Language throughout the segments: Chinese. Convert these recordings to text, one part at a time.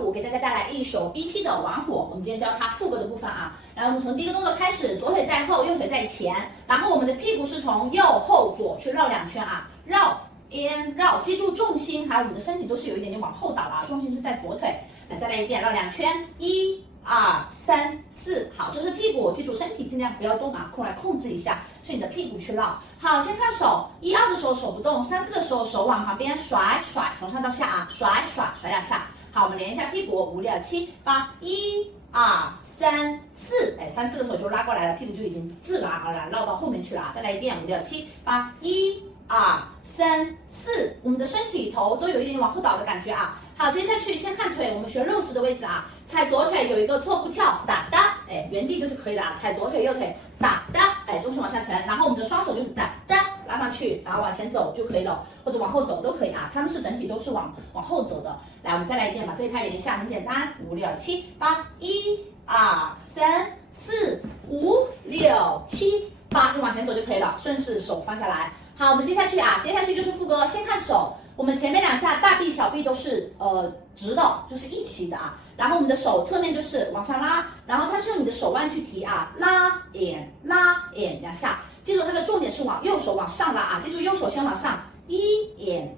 我给大家带来一首 BP 的玩火，我们今天教它副歌的部分啊。来，我们从第一个动作开始，左腿在后，右腿在前，然后我们的屁股是从右后左去绕2圈啊，绕绕，记住重心还有我们的身体都是有一点点往后倒的啊，重心是在左腿。来，再来一遍，绕2圈，1、2、3、4，好，这是屁股，记住身体尽量不要动啊，来控制一下，是你的屁股去绕。好，先看手，1、2的时候手不动，3、4的时候手往旁边甩，从上到下啊，甩两下。好，我们连一下屁股，5、6、7、8，1、2、3、4，哎，3、4的时候就拉过来了，屁股就已经自然而然绕到后面去了啊。再来一遍，5、6、7、8，1、2、3、4，我们的身体头都有一点往后倒的感觉啊。好，接下去先看腿，我们学肉丝的位置啊，踩左腿有一个错步跳，哒哒，哎，原地就是可以了啊。踩左腿右腿，哒哒，哎，重心往下沉，然后我们的双手就是哒哒拉上去，然后往前走就可以了，或者往后走都可以啊。他们是整体都是往后走的。来，我们再来一遍，把这一拍连一下，很简单，5、6、7、8，1、2、3、4、5、6、7、8，就往前走就可以了，顺势手放下来。好，我们接下去就是副歌，先看手。我们前面2下大臂小臂都是直的，就是一起的啊。然后我们的手侧面就是往上拉，然后它是用你的手腕去提啊，拉，2下。记住它的重点是往右手往上拉啊，记住右手先往上，1、2、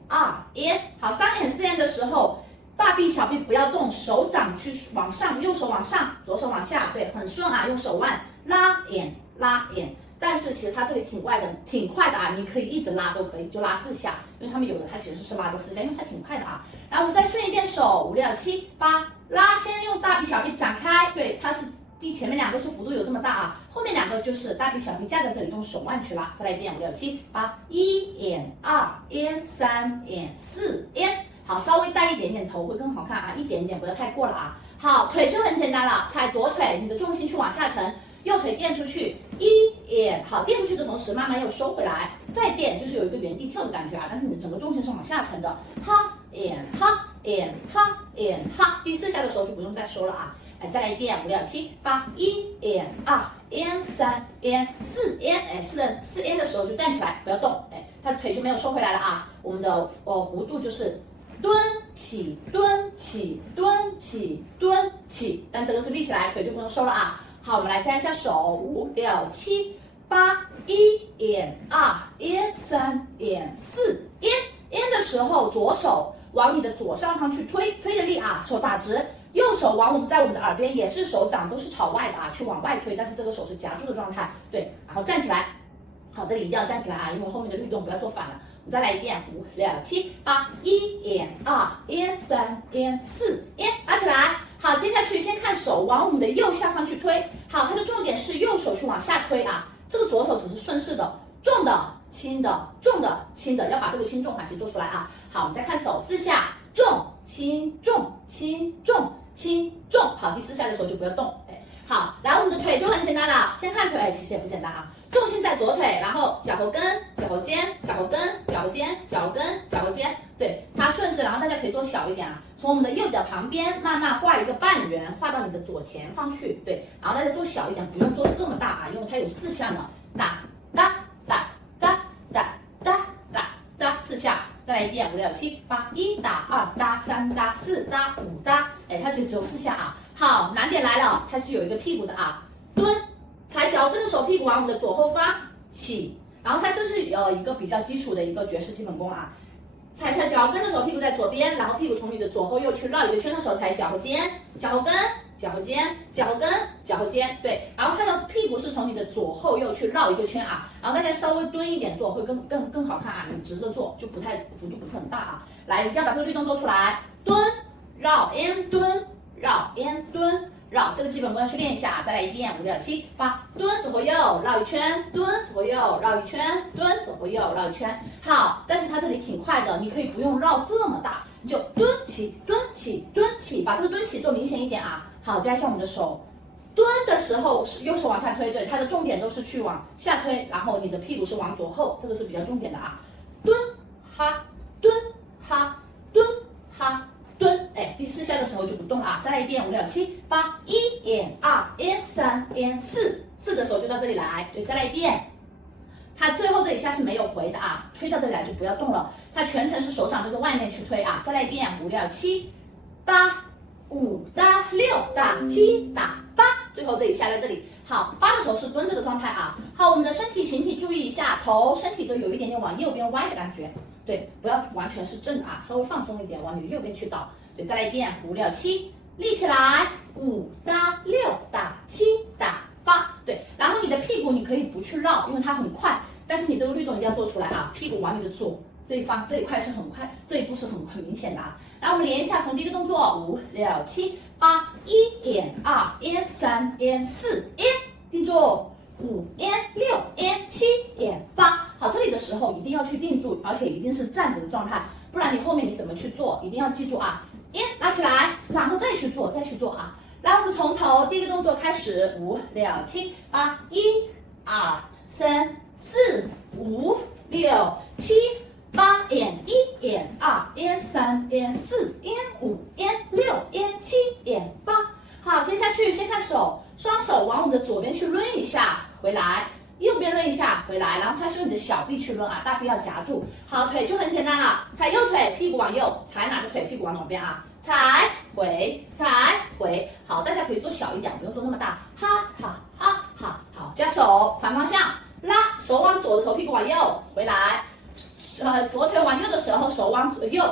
好，3、4的时候，大臂小臂不要动，手掌去往上，右手往上，左手往下，对，很顺啊，用手腕拉，但是其实它这里挺快的啊，你可以一直拉都可以，就拉4下，因为他们有的它其实是拉的4下，因为它挺快的啊。然后我们再顺一遍手，5、6、7、8，拉，先用大臂小臂展开，对，它是前面2个是幅度有这么大啊，后面2个就是大臂小臂架在这里，用手腕去拉。再来一遍，5、6、7、8，1、2、3、4，好，稍微带一点点头会更好看啊，一点点不要太过了啊。好，腿就很简单了，踩左腿，你的重心去往下沉。右腿垫出去，1，好，垫出去的同时慢慢又收回来，再垫就是有一个原地跳的感觉啊，但是你的整个重心是往下沉的，哈，第4下的时候就不用再收了啊。来，再来一遍，5、6、7、8，1、2、3、4，哎，4的时候就站起来，不要动，哎，它的腿就没有收回来了啊。我们的弧度就是蹲起，但这个是立起来，腿就不用收了啊。好，我们来加一下手，5、6、7、8，1、2、3、4，的时候左手往你的左上方去推的力啊，手打直，右手在我们的耳边，也是手掌都是朝外的啊，去往外推，但是这个手是夹住的状态，对，然后站起来，好，这里一定要站起来啊，因为后面的律动不要做反了。我们再来一遍，5、6、7、8，1、2、3、4，拉起来。好，接下去先看手往我们的右下方去推，好，它的重点是右手去往下推啊，这个左手只是顺势的，重的、轻的，重的、轻的，要把这个轻重缓急做出来啊。好，我们再看手4下，重、轻、重、轻、重、轻、重，好，第4下的时候就不要动，哎，好，然后我们的腿就很简单了，先看腿，其实也不简单啊，重心在左腿，然后脚后跟、脚后肩、脚后跟、脚后肩、脚后跟、脚后肩，对，它顺势，然后大家可以做小一点啊，从我们的右脚旁边慢慢画一个半圆，画到你的左前方去，对，然后大家做小一点，不用做的这么大啊，因为它有4下呢，哒哒哒哒哒哒哒哒4下，再来一遍，5、6、7、8，1、2、3、4、5，哎，它只有4下啊。好，难点来了，它是有一个屁股的啊，蹲，踩脚跟的时候，屁股往我们的左后方起，然后它这是一个比较基础的一个爵士基本功啊。踩脚跟的时候，屁股在左边，然后屁股从你的左后右去绕一个圈的时候，踩脚后肩、脚后跟、脚后肩、脚后跟、脚后肩，对，然后它的屁股是从你的左后右去绕一个圈啊，然后大家稍微蹲一点做会更好看啊，你直着做就幅度不是很大啊。来，一定要把这个律动做出来，蹲、绕、蹲、绕、蹲。绕，这个基本功要去练一下，再来一遍，5、6、7、8，蹲左后右绕一圈，蹲左后右绕一圈，蹲左后右绕一圈。好，但是它这里挺快的，你可以不用绕这么大，你就蹲起，蹲起，蹲起，把这个蹲起做明显一点啊。好，加一下我们的手。蹲的时候是右手往下推，对，它的重点都是去往下推，然后你的屁股是往左后，这个是比较重点的啊。蹲哈蹲哈蹲哈蹲，哎，第4下的时候就不动了啊。再来一遍，5、6、7、8，1、2、3、4，4的时候就到这里来，对，再来一遍。它最后这一下是没有回的啊，推到这里来就不要动了，它全程是手掌对着外面去推啊。再来一遍，5、6、7、8。5打6打7打8，最后这一下在这里。好，8的时候是蹲着的状态啊。好，我们的身体形体注意一下，头身体都有一点点往右边歪的感觉，对，不要完全是正的啊，稍微放松一点，往你的右边去倒。对，再来一遍，5、6、7，立起来，5打6打7打8，对。然后你的屁股你可以不去绕，因为它很快，但是你这个律动一定要做出来啊，屁股往你的左。这一块是很快，这一步是很明显的啊。来，我们连一下，从第一个动作5、6、7、8，1、2、3、4，定住5、6、7、8。好，这里的时候一定要去定住，而且一定是站着的状态，不然你后面你怎么去做，一定要记住啊。拉起来，然后再去做啊。来，我们从头第一个动作开始，5、6、7、8，1、2、3、4、5、6、7。8、1、2、3、4、5、6、7、8。好，接下去先看手，双手往我们的左边去抡一下，回来，右边抡一下，回来，然后它是用你的小臂去抡啊，大臂要夹住。好，腿就很简单了，踩右腿，屁股往右，踩哪个腿，屁股往哪边啊？踩回，踩回。好，大家可以做小一点，不用做那么大。哈哈哈哈，好，加手，反方向拉，手往左的时候，屁股往右，回来。左腿往右的时候，手往右，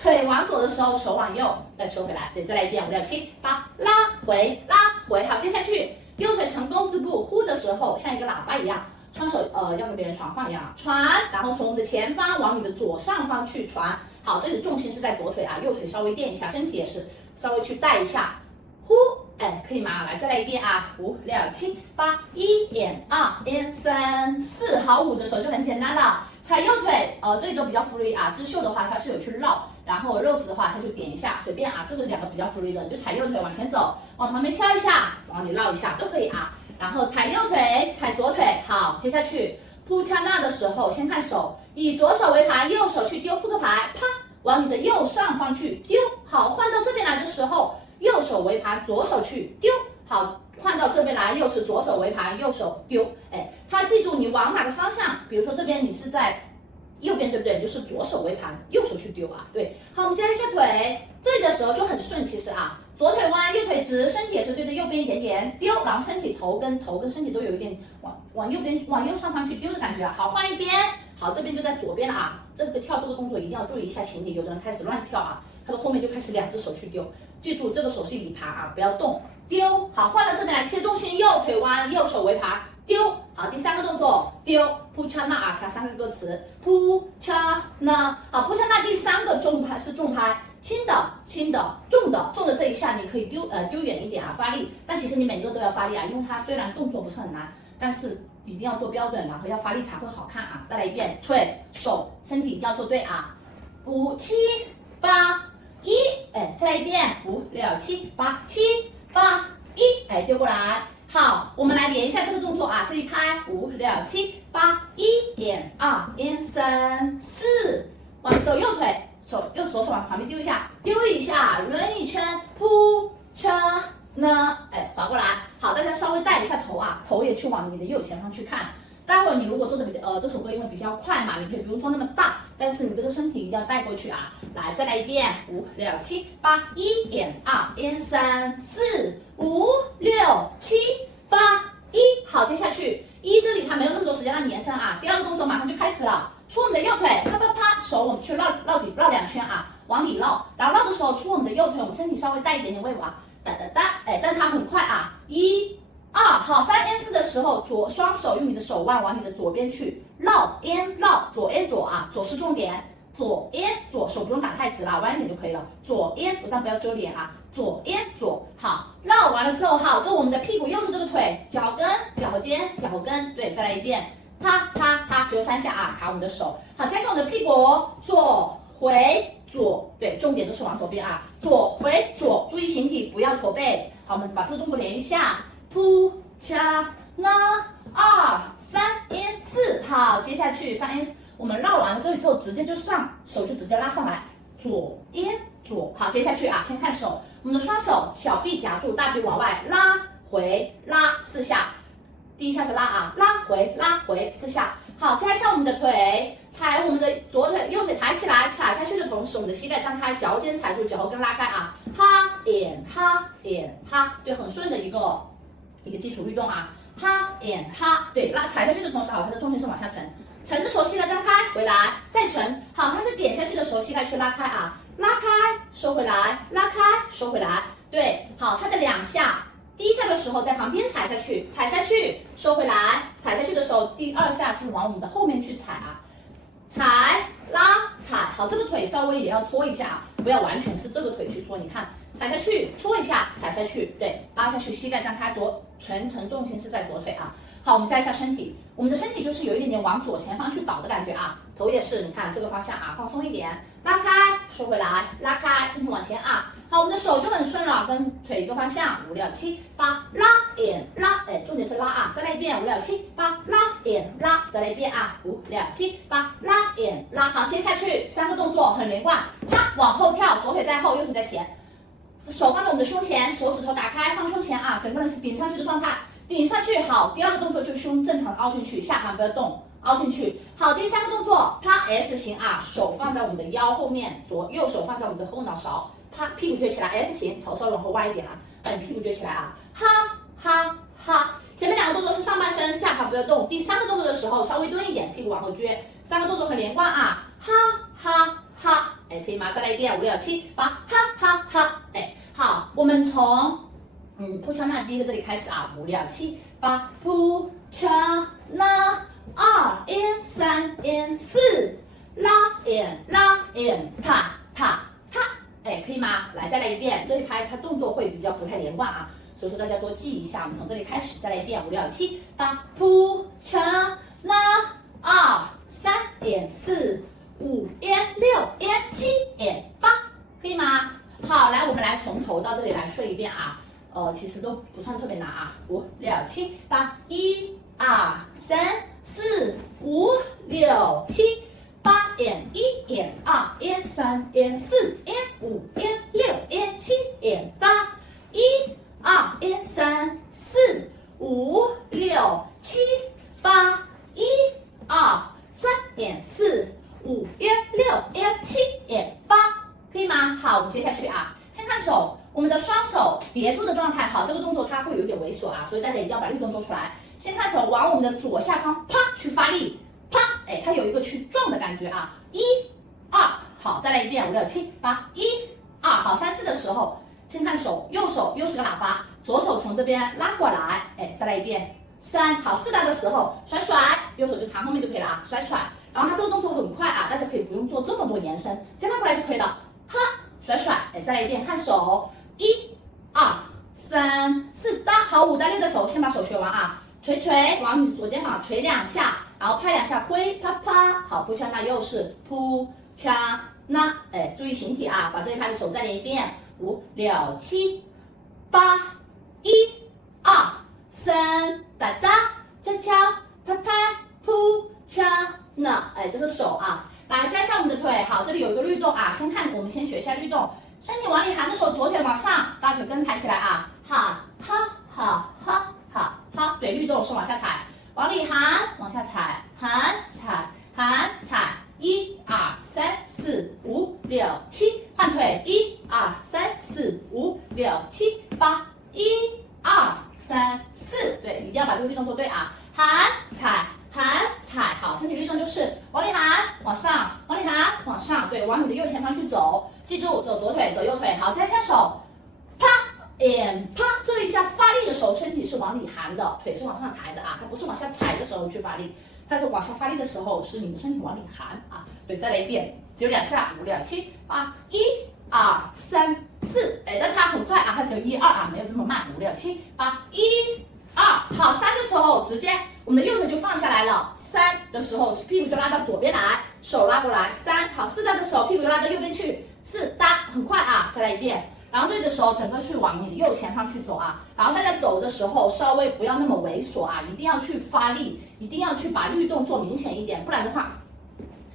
腿往左的时候，手往右，再收回来。对，再来一遍，5、6、7、8，拉回，拉回。好，接下去右腿成弓字步，呼的时候像一个喇叭一样，双手要跟别人传话一样，传，然后从我们的前方往你的左上方去传。好，这里重心是在左腿啊，右腿稍微垫一下，身体也是稍微去带一下，呼。哎，可以吗？来，再来一遍啊！5、6、7、8，1、2、3、4。好，5的时候就很简单了，踩右腿，这里都比较 free 啊。织绣的话，它是有去绕，然后 rose 的话，它就点一下，随便啊。这个2个比较 free 的，你就踩右腿往前走，往旁边敲一下，往里绕一下都可以啊。然后踩右腿，踩左腿。好，接下去扑恰那的时候，先看手，以左手为盘，右手去丢扑克牌，啪，往你的右上方去丢。好，换到这边来的时候。右手为盘，左手去丢。好，换到这边来，又是左手为盘，右手丢。哎，它记住你往哪个方向，比如说这边你是在右边，对不对？就是左手为盘，右手去丢啊。对，好，我们加一下腿，这里的时候就很顺，其实啊，左腿弯，右腿直，身体也是对着右边一点点丢，然后身体头跟身体都有一点往右边往右上方去丢的感觉啊。好，换一边，好，这边就在左边了啊。这个跳这个动作一定要注意一下情理，有的人开始乱跳啊，他的后面就开始2只手去丢。记住，这个手是以盘啊，不要动，丢。好，换到这边来，切重心，右腿弯，右手为盘，丢。好，第3个动作，丢，扑恰那啊，看3个歌词，扑恰那。好，扑恰那第3个重拍是重拍，轻的，重的这一下你可以丢远一点啊，发力。但其实你每个都要发力啊，因为它虽然动作不是很难，但是一定要做标准，然后要发力才会好看啊。再来一遍，腿、手、身体一定要做对啊。5、7、8。1，哎，再来一遍，5、6、7、8、7、8、1，哎，丢过来。好，我们来连一下这个动作啊，这一拍5、6、7、8、1、2、3、4，往走右腿，左手往旁边丢一下，抡一圈，扑恰那，哎，反过来。好，大家稍微带一下头啊，头也去往你的右前方去看。待会儿你如果做的比较这首歌因为比较快嘛，你可以不用做那么大，但是你这个身体一定要带过去啊。来，再来一遍，5、6、7、8、1、2、3、4、5、6、7、8、1。好，接下去这里它没有那么多时间让你延伸啊。第2个动作马上就开始了，出我们的右腿，啪啪啪，手我们去绕2圈啊，往里绕，然后绕的时候出我们的右腿，我们身体稍微带一点点位啊，哒哒哒，哎，但它很快啊，1、2，好，3、4的时候，双手用你的手腕往你的左边去绕，左左啊，左是重点，左手不用打太直了，弯一点就可以了，左，但不要遮脸啊，左，好，绕完了之后，好，这我们的屁股又是这个腿，脚跟、脚尖、脚跟，对，再来一遍，踏，只有3下啊，卡我们的手，好，加上我们的屁股，左回左，对，重点都是往左边啊，左回左，注意形体不要驼背。好，我们把这个动作连一下，扑恰那2、3、4，好，接下去3、4，我们绕完了这里之后，直接就上手就直接拉上来，左左，好，接下去啊，先看手，我们的双手小臂夹住，大臂往外拉回拉4下，第一下是拉啊，拉回4下。好，接下来我们的腿，踩我们的左腿，右腿抬起来，踩下去的同时，我们的膝盖张开，脚尖踩住，脚后跟拉开啊，哈哈，对，很顺的一个基础律动啊，哈，对，踩下去的同时，好，它的重心是往下沉，沉的时候膝盖张开，回来，再沉，好，它是点下去的时候，膝盖去拉开啊，拉开，收回来，拉开，收回来，对，好，它的2下。第一下的时候在旁边踩下去，收回来，踩下去的时候，第2下是往我们的后面去踩啊，踩拉踩，好，这个腿稍微也要搓一下啊，不要完全是这个腿去搓，你看踩下去，搓一下，踩下去，对，拉下去，膝盖张开，全程重心是在左腿啊。好，我们加一下身体，我们的身体就是有一点点往左前方去倒的感觉啊，头也是，你看这个方向啊，放松一点，拉开，收回来，拉开，身体往前啊。好，我们的手就很顺了，跟腿一个方向，5、6、7、8，拉拉，哎，重点是拉啊，再来一遍，5、6、7、8，拉拉，再来一遍啊，5、6、7、8，拉拉。好，接下去3个动作很连贯，啪，往后跳，左腿在后，右腿在前，手放在我们的胸前，手指头打开放胸前啊，整个人是顶上去的状态，顶上去。好，第2个动作就是胸正常凹进去，下盘不要动，凹进去。好，第3个动作，它 S 型啊，手放在我们的腰后面，右手放在我们的后脑勺。它屁股撅起来 S 型，头稍微往后歪一点啊，把你屁股撅起来啊，哈。前面2个动作是上半身，下盘不要动。第3个动作的时候稍微蹲一点，屁股往后撅。3个动作很连贯啊，哈，哎，可以吗？再来一遍，5、6、7、8，哈，哎，好，我们从扑恰那第一个这里开始啊，5、6、7、8，扑恰那2、3、4，拉踏。哎，可以吗？来，再来一遍。这一拍它动作会比较不太连贯啊，所以说大家多记一下。我们从这里开始，再来一遍，5、6、7、8，扑恰那2、3、4、5、6、7、8，可以吗？好，来，我们来从头到这里来顺一遍啊。其实都不算特别难啊。5、6、7、8，1、2、3、4、5、6、7。8、1、2、1、3、4、5、6、7、8，1、2、3、4、5、6、7、8，1、2、3、4、5、6、7、8，可以吗？好，我们接下去啊，先看手，我们的双手叠住的状态，好，这个动作它会有点猥琐啊，所以大家一定要把律动做出来。先看手，往我们的左下方啪去发力。啪，哎，它有一个去撞的感觉啊，1、2，好，再来一遍，5、6、7、8，1、2，好，3、4的时候，先看手，右手又是个喇叭，左手从这边拉过来，哎，再来一遍，3，好，4大的时候甩，右手就藏后面就可以了啊，甩，然后它这个动作很快啊，大家可以不用做这么多延伸，接它过来就可以了，哈，甩，哎，再来一遍，看手，1、2、3、4，搭，好，5到6的手，先把手学完啊，捶，往你左肩膀捶2下。然后拍2下挥，啪，好，扑恰那又是扑恰那，哎，注意形体啊，把这一拍的手再连一遍，5、6、7、8，1、2、3，哒，悄，拍，扑恰那，哎，这是手啊，来加上我们的腿，好，这里有一个律动啊，我们先学一下律动，身体往里含的时候，左腿往上，大腿根抬起来啊，哈，对，律动是往下踩。往里含，往下踩，含踩，1、2、3、4、5、6、7，换腿，1、2、3、4、5、6、7、8，1、2、3、4，对，一定要把这个律动做对啊，含踩，好，身体律动就是往里含，往上，往里含，往上，对，往你的右前方去走，记住，走左腿，走右腿，好，加手，啪。啪，这一下发力的时候，身体是往里含的，腿是往上抬的啊，它不是往下踩的时候去发力，它是往下发力的时候是你的身体往里含啊。对，再来一遍，只有2下，5、6、7、8，1、2、3、4，哎，但它很快啊，它只有1、2啊，没有这么慢，5、6、7、8，1、2，好，3的时候直接我们的右腿就放下来了，3的时候屁股就拉到左边来，手拉过来，3，好，4搭的手，屁股拉到右边去，4搭，很快啊，再来一遍。然后这里的手整个去往你的右前方去走啊，然后大家走的时候稍微不要那么猥琐啊，一定要去发力，一定要去把律动做明显一点，不然的话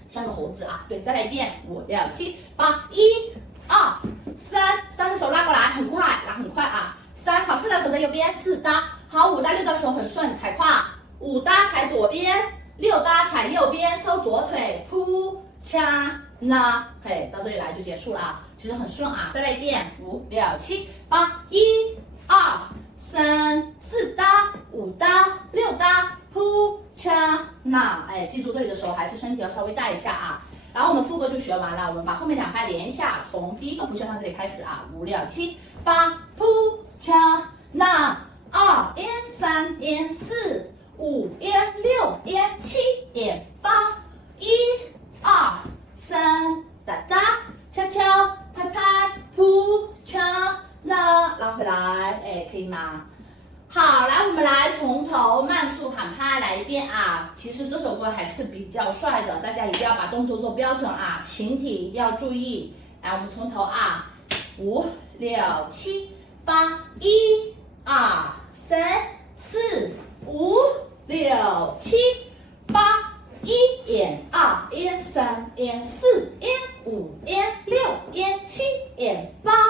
像个猴子啊。对，再来一遍，5、6、7、8，1、2、3，3个手拉过来，很快，拉很快啊。3，好，4搭手在右边，4搭，好，5搭6搭手很顺，踩胯，5搭踩左边，6搭踩右边，收左腿，扑掐那，嘿，到这里来就结束了啊，其实很顺啊。再来一遍，5、6、7、8，1、2、3、4搭，5搭6搭，扑掐那，哎，记住这里的时候还是身体要稍微带一下啊。然后我们副歌就学完了，我们把后面2拍连一下，从第一个不旋上这里开始啊，5、6、7、8，扑掐那，2 3 4 5 6 7 8 1 2 3，哒哒，敲敲，拍拍，扑掐那，拉回来，哎，可以吗？好，来，我们来从头慢速喊拍来一遍啊！其实这首歌还是比较帅的，大家一定要把动作做标准啊，形体一定要注意。来，我们从头啊，5、6、7、8，1、2、3、4、5、6、7、8，1、2、3、4、5、6、7、8。